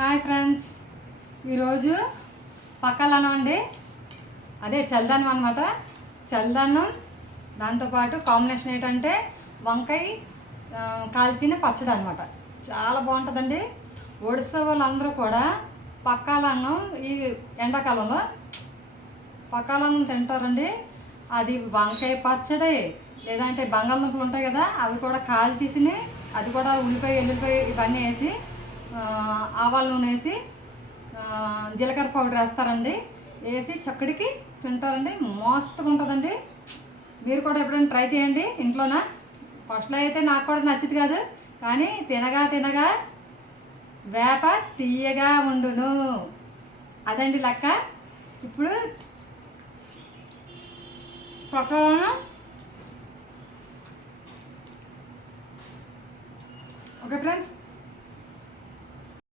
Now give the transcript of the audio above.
Hi friends. ఈరోజు పక్కలనం అండి. అదే చల్దన్నం అనమాట చల్దన్నం దాంతోపాటు కాంబినేషన్ ఏంటంటే వంకాయ కాల్చిన పచ్చడి అనమాట చాలా బాగుంటుందండి. ఒడిసా వాళ్ళందరూ కూడా పక్కాలన్నం ఈ ఎండాకాలంలో పక్కాలన్నం తింటారండి. అది వంకాయ పచ్చడి లేదంటే బంగాళదుంపలు ఉంటాయి కదా అవి కూడా కాల్చేసి అది కూడా ఉల్లిపాయ ఎల్లిపాయ ఇవన్నీ వేసి ఆవాల నూనె వేసి జీలకర్ర పౌడర్ వేస్తారండి. వేసి చక్కడికి తింటారండి. మస్తుగా ఉంటుందండి. మీరు కూడా ఎప్పుడైనా ట్రై చేయండి ఇంట్లోన? ఫస్ట్లో అయితే నాకు కూడా నచ్చింది కాదు. కానీ తినగా తినగా వేప తీయగా ఉండును. అదండి లెక్క. ఇప్పుడు పక్కన ఓకే ఫ్రెండ్స్